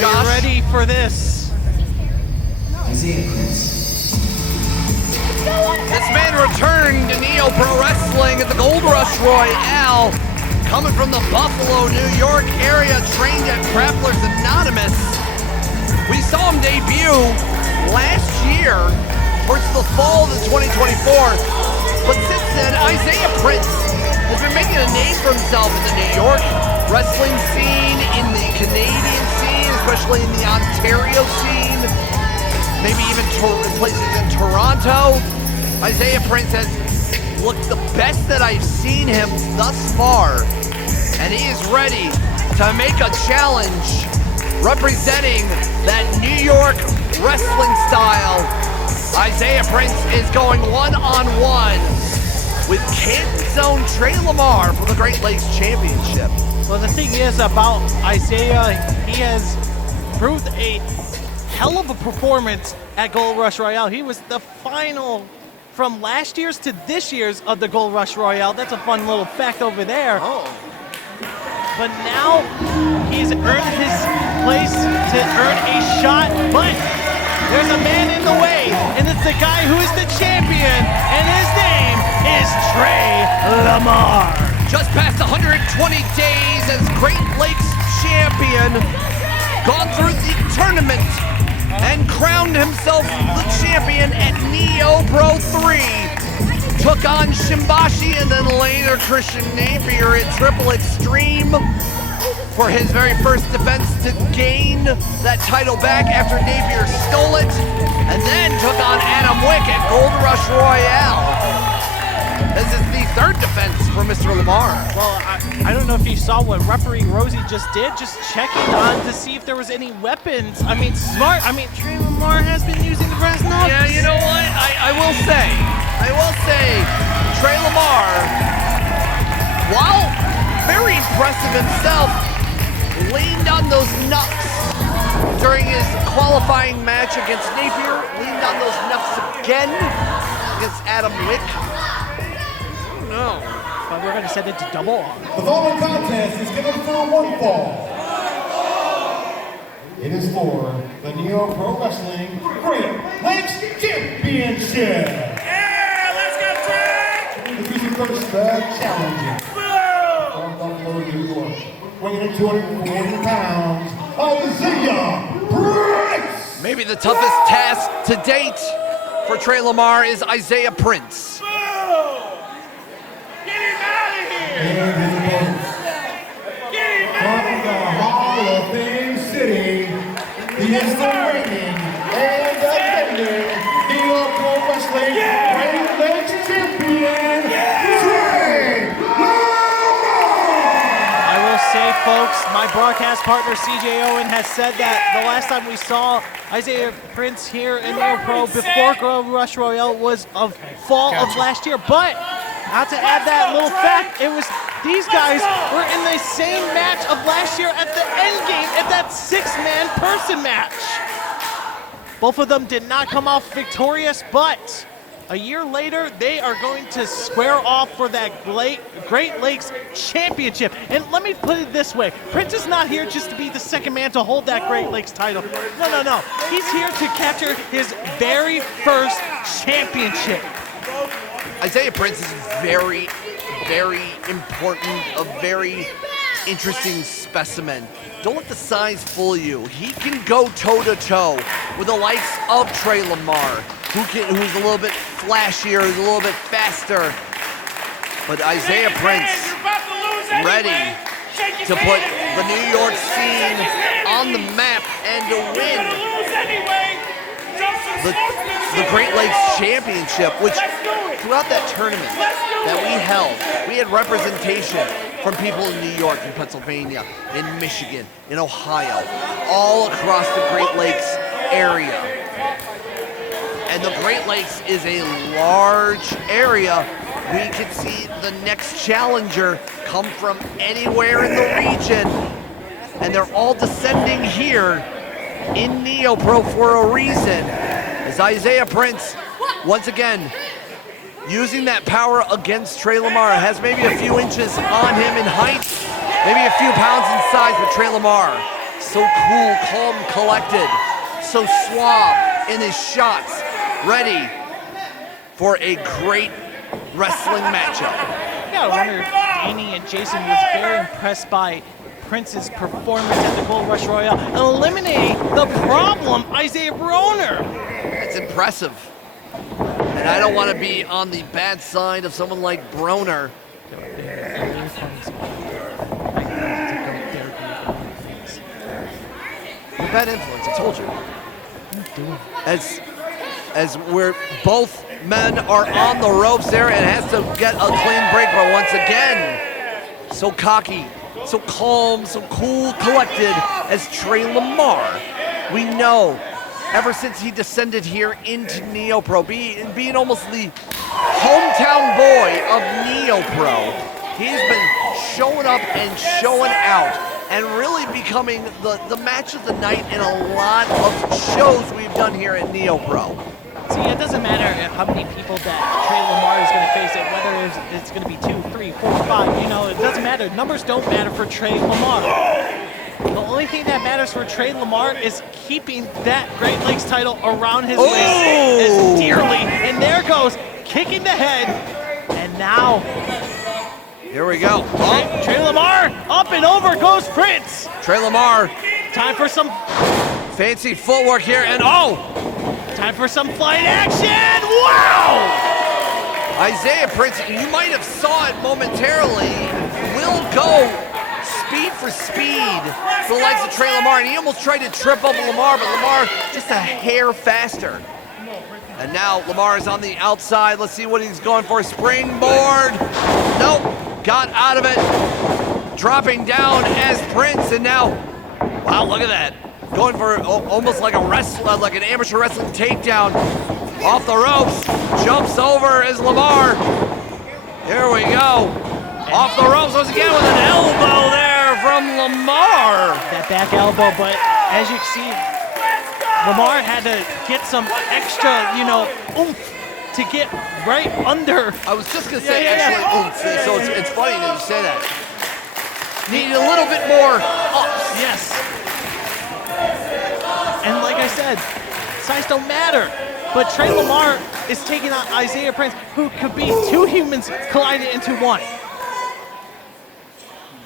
Josh. Are you ready for this? This man returned to NEOPro Wrestling at the Gold Rush Royale, coming from the Buffalo, New York area, trained at Grapplers Anonymous. We saw him debut last year towards the fall of the 2024, but since then, Isaiah Prince has been making a name for himself in the New York wrestling scene, in the Canadian scene, especially in the Ontario scene, maybe even places in Toronto. Isaiah Prince has looked the best that I've seen him thus far, and he is ready to make a challenge representing that New York wrestling style. Isaiah Prince is going one-on-one with Canton's own Tre Lamar for the Great Lakes Championship. Well, the thing is about Isaiah, he has proved a hell of a performance at Gold Rush Royale. He was the final from last year's to this year's of the Gold Rush Royale. That's a fun little fact over there. Oh. But now he's earned his place to earn a shot, but there's a man in the way, and it's the guy who is the champion, and his name is Tre Lamar. Just past 120 days as Great Lakes champion, gone through the tournament and crowned himself the champion at NEOPro 3. Took on Shimbashi and then later Christian Napier at Triple Extreme for his very first defense to gain that title back after Napier stole it, and then took on Adam Wick at Gold Rush Royale. This is the third defense for Mr. Lamar. Well, I don't know if you saw what referee Rosie just did, just checking on to see if there was any weapons. I mean, smart. I mean, Tre Lamar has been using the brass knucks. Yeah, you know what? I will say, Tre Lamar, while very impressive himself, leaned on those knucks during his qualifying match against Napier, leaned on those knucks again against Adam Wick. No. But we're going to send it to double on. The following contest is given for one fall. It is for the NEOPro Wrestling Great Lakes Championship. Yeah, let's go, Tre! Introducing first the challenger. From Buffalo, New York, weighing in 240 pounds, Isaiah Prince. Maybe the toughest task to date for Tre Lamar is Isaiah Prince. And his opponents, from the Hall of Fame City, he is the reigning and defending NEOPro Wrestling Great Lakes Champion, Tre Lamar! I will say, folks, my broadcast partner CJ Owen has said that the last time we saw Isaiah Prince here in NEOPro before Gold Rush Royale was of fall of last year, but not to add that little fact, it was these guys were in the same match of last year at the end game at that six-man person match. Both of them did not come off victorious, but a year later, they are going to square off for that Great Lakes Championship. And let me put it this way, Prince is not here just to be the second man to hold that Great Lakes title. No. He's here to capture his very first championship. Isaiah Prince is very, very important, a very interesting specimen. Don't let the size fool you. He can go toe-to-toe with the likes of Tre Lamar, who's a little bit flashier, who's a little bit faster. But Isaiah Prince, ready to put the New York scene on the map and to win the Great Lakes Championship, which throughout that tournament that we held, we had representation from people in New York, in Pennsylvania, in Michigan, in Ohio, all across the Great Lakes area. And the Great Lakes is a large area. We could see the next challenger come from anywhere in the region, and they're all descending here in NEOPro for a reason. As Isaiah Prince, once again, using that power against Tre Lamar, has maybe a few inches on him in height, maybe a few pounds in size, but Tre Lamar so cool, calm, collected, so suave in his shots, ready for a great wrestling matchup. I gotta wonder if Danny and Jason was very impressed by Prince's performance at the Gold Rush Royale, eliminating the problem, Isaiah Broner. It's impressive. And I don't want to be on the bad side of someone like Broner. You're a bad influence, I told you. As we're both men are on the ropes there and has to get a clean break, but once again, so cocky, so calm, so cool, collected as Tre Lamar. We know ever since he descended here into NEOPro, being almost the hometown boy of NEOPro, he's been showing up and showing out and really becoming the match of the night in a lot of shows we've done here at NEOPro. See, it doesn't matter how many people that Tre Lamar is going to face it, whether it's going to be 2, 3, 4, 5, you know, it doesn't matter. Numbers don't matter for Tre Lamar. The only thing that matters for Tre Lamar is keeping that Great Lakes title around his waist as dearly. And there goes, kicking the head, and now here we go. Tre Lamar, up and over goes Prince. Tre Lamar. Time for some fancy footwork here, and time for some flight action! Wow! Isaiah Prince, you might have saw it momentarily, will go speed for speed for the likes of Tre Lamar, and he almost tried to trip up Lamar, but Lamar just a hair faster. And now Lamar is on the outside. Let's see what he's going for. Springboard. Nope. Got out of it. Dropping down as Prince, and now, wow, look at that. Going for almost like like an amateur wrestling takedown. Off the ropes, jumps over as Lamar. Here we go. Off the ropes once again with an elbow there from Lamar. That back elbow, but as you can see, Lamar had to get some extra, oomph to get right under. I was just gonna say oomph, so it's funny that you say that. Needed a little bit more ups. Yes. And like I said, size don't matter. But Tre Lamar is taking on Isaiah Prince, who could be two humans collided into one.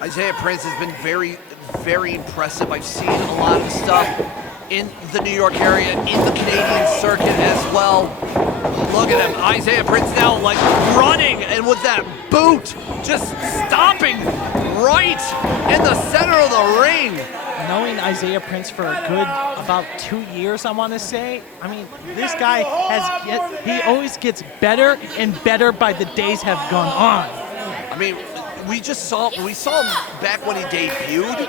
Isaiah Prince has been very, very impressive. I've seen a lot of stuff in the New York area, in the Canadian circuit as well. Look at him, Isaiah Prince now like running, and with that boot, just stopping right in the center of the ring. Knowing Isaiah Prince for a good about 2 years, I want to say, I mean, this guy he always gets better and better by the days have gone on. I mean, we saw him back when he debuted,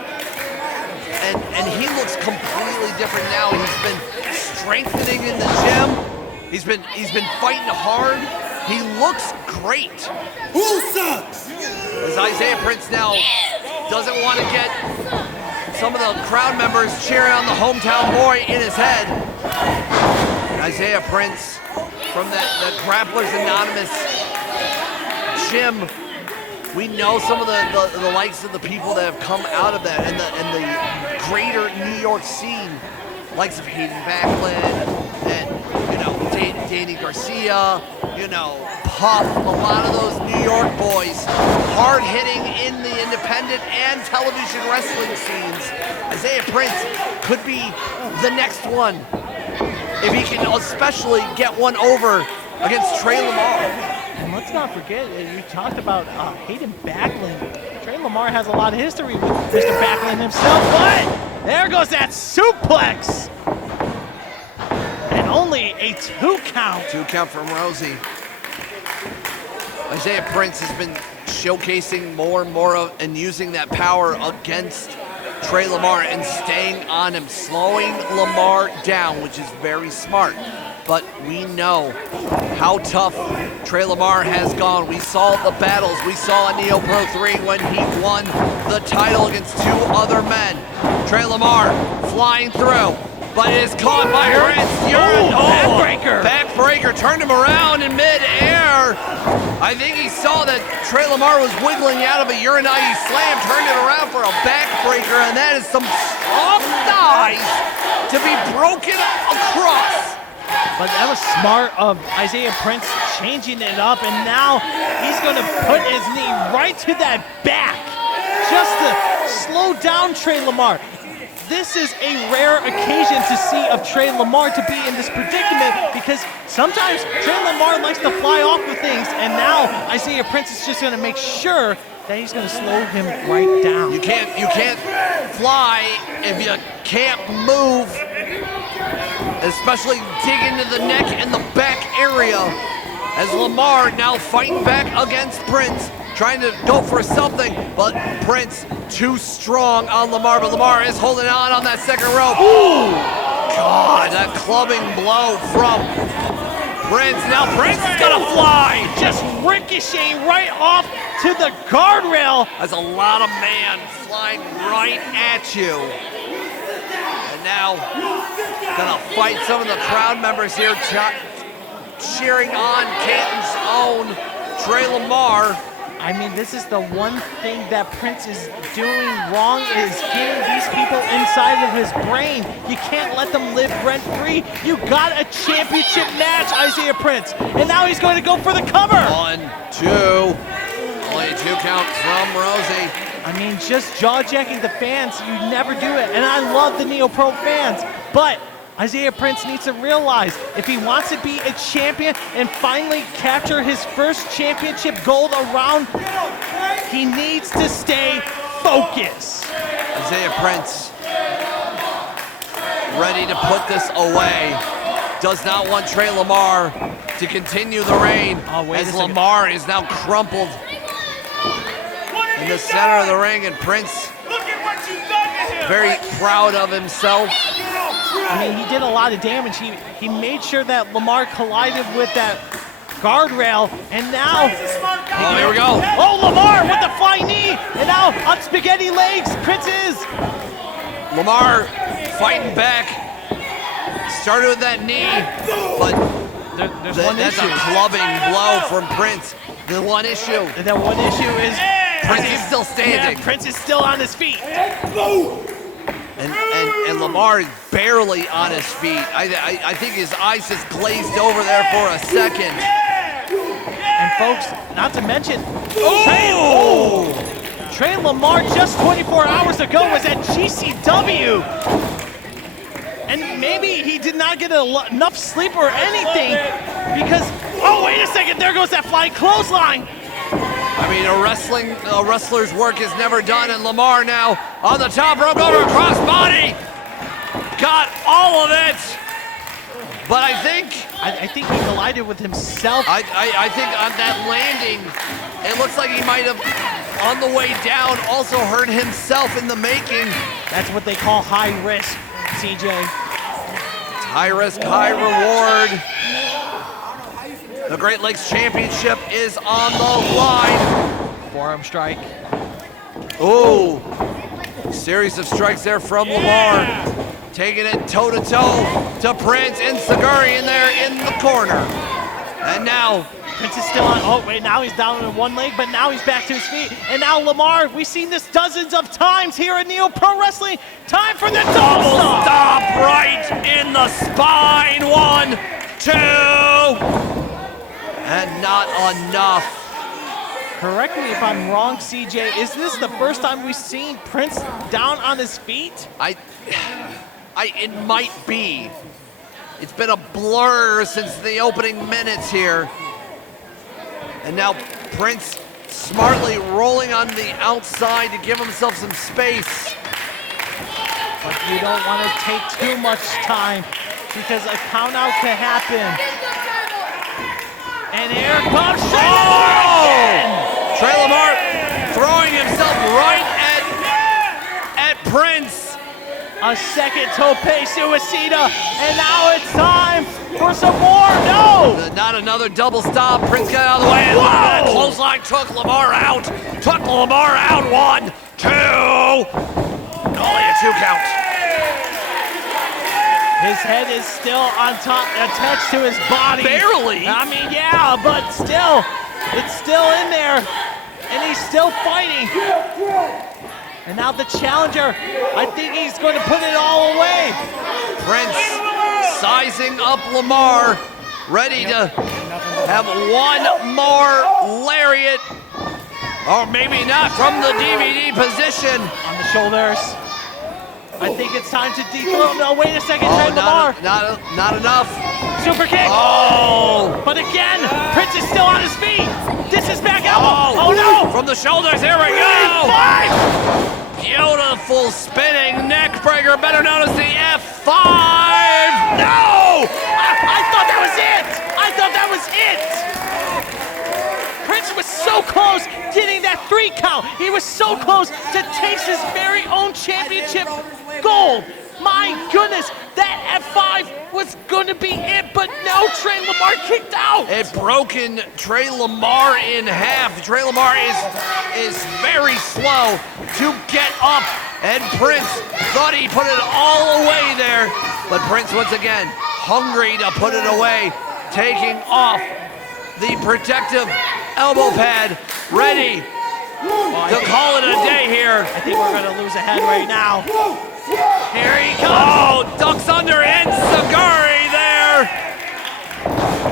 and he looks completely different now. He's been strengthening in the gym. He's been fighting hard. He looks great. Who sucks? As Isaiah Prince now doesn't want to get some of the crowd members cheering on the hometown boy in his head. And Isaiah Prince from that Grapplers Anonymous gym. We know some of the likes of the people that have come out of that, and the greater New York scene, likes of Hayden Backlund and Danny Garcia, Puff, a lot of those New York boys, hard hitting in the independent and television wrestling scenes. Isaiah Prince could be the next one if he can especially get one over against Tre Lamar. And let's not forget, you talked about Hayden Backlund. Tre Lamar has a lot of history with Mr. Backlund himself, but there goes that suplex. And only a 2 count. 2 count from Rosie. Isaiah Prince has been showcasing more and more and using that power against Tre Lamar and staying on him, slowing Lamar down, which is very smart. But we know how tough Tre Lamar has gone. We saw the battles. We saw in NEOPro 3 when he won the title against 2 other men. Tre Lamar flying through. but is caught by Prince. Backbreaker. Backbreaker turned him around in mid-air. I think he saw that Tre Lamar was wiggling out of a Uranagi slam, turned it around for a backbreaker, and that is some strong thighs to be broken across. But that was smart of Isaiah Prince changing it up, and now he's going to put his knee right to that back just to slow down Tre Lamar. This is a rare occasion to see of Tre Lamar to be in this predicament, because sometimes Tre Lamar likes to fly off with things, and now Isaiah Prince is just going to make sure that he's going to slow him right down. You can't fly if you can't move, especially dig into the neck and the back area. As Lamar now fighting back against Prince, trying to go for something, but Prince too strong on Lamar, but Lamar is holding on that second rope. Ooh! God, that clubbing blow from Prince. Now Prince is gonna fly! Just ricocheting right off to the guardrail. That's a lot of man flying right at you. And now, gonna fight some of the crowd members here, cheering on Canton's own Tre Lamar. I mean, this is the one thing that Prince is doing wrong, is getting these people inside of his brain. You can't let them live rent-free. You got a championship match, Isaiah Prince. And now he's going to go for the cover. 1, 2. Only a 2 count from Rosie. I mean, just jaw-jacking the fans, you never do it. And I love the NEOPro fans, but Isaiah Prince needs to realize if he wants to be a champion and finally capture his first championship gold around, he needs to stay focused. Isaiah Prince ready to put this away. Does not want Tre Lamar to continue the reign, as Lamar is now crumpled in the center of the ring, and Prince very proud of himself. I mean, he did a lot of damage. He made sure that Lamar collided with that guardrail, and now... Oh, here we go. Oh, Lamar with the flying knee, and now on spaghetti legs, Prince is... Lamar fighting back. Started with that knee, but that's a clubbing blow from Prince. The one issue. That one issue is... Prince is still standing. Yeah, Prince is still on his feet. And Lamar is barely on his feet. I think his eyes just glazed over there for a second. And folks, not to mention, Tre Lamar just 24 hours ago was at GCW. And maybe he did not get enough sleep or anything, because, oh, wait a second, there goes that flying clothesline. I mean, a wrestler's work is never done, and Lamar now on the top rope over a crossbody. Got all of it, but I think he collided with himself. I think on that landing, it looks like he might have, on the way down, also hurt himself in the making. That's what they call high risk, CJ. It's high risk, high reward. The Great Lakes Championship is on the line. Forearm strike. Oh, series of strikes there from Lamar. Taking it toe-to-toe to Prince, and Saguri in there in the corner. And now, Prince is still on, oh wait, now he's down on one leg, but now he's back to his feet. And now Lamar, we've seen this dozens of times here at NEOPro Wrestling. Time for the double stop right in the spine. 1, 2. And not enough. Correct me if I'm wrong, CJ. Is this the first time we've seen Prince down on his feet? It might be. It's been a blur since the opening minutes here. And now Prince smartly rolling on the outside to give himself some space. But you don't want to take too much time, because a count out can happen. And here comes Tre Lamar! Tre Lamar throwing himself right at Prince. A second tope suicida, and now it's time for some more. No! Not another double stop. Prince got out of the way, and that clothesline took Lamar out. 1, 2. Only a 2 count. His head is still on top, attached to his body. Barely. I mean, yeah, but still, it's still in there, and he's still fighting. And now the challenger, I think he's going to put it all away. Prince sizing up Lamar, ready to have one more lariat, or maybe not, from the DVD position. On the shoulders. I think it's time to dethrone. No, wait a second, Tre Lamar. Not enough. Super kick. Oh! But again, Prince is still on his feet. This is back elbow. Oh no! From the shoulders, here we go! 5! Beautiful spinning neck breaker, better known as the F5. No! I thought that was it! I thought that was it! Prince was so close getting that 3 count. He was so close to taste his very own championship gold. My goodness, that F5 was going to be it, but no, Tre Lamar kicked out. It broken Tre Lamar in half. Tre Lamar is very slow to get up, and Prince thought he put it all away there, but Prince once again hungry to put it away, taking off the protective elbow pad, ready to call it a day here. I think we're going to lose a head right now. Here he comes. Oh, ducks under and Sagari there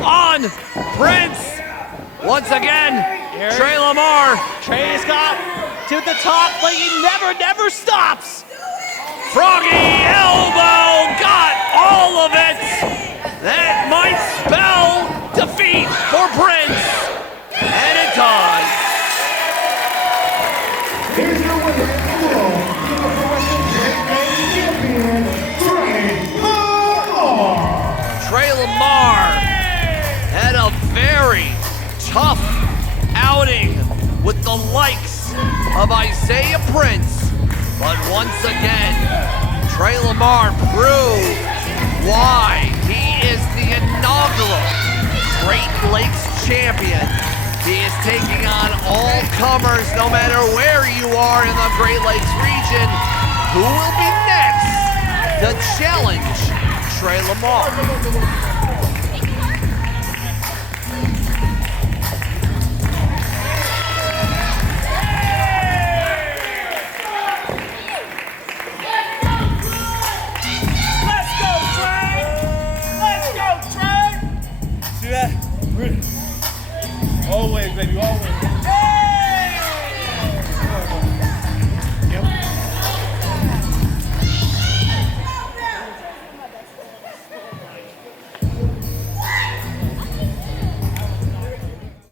on Prince. Once again, Tre Lamar. Tre's got to the top, but he never stops. Froggy elbow, got all of it. That might spell defeat for Prince, and it does. Here's your winner, champion, Tre Lamar had a very tough outing with the likes of Isaiah Prince, but once again, Tre Lamar proved why he is the inaugural Great Lakes champion. He is taking on all comers, no matter where you are in the Great Lakes region. Who will be next to challenge Tre Lamar?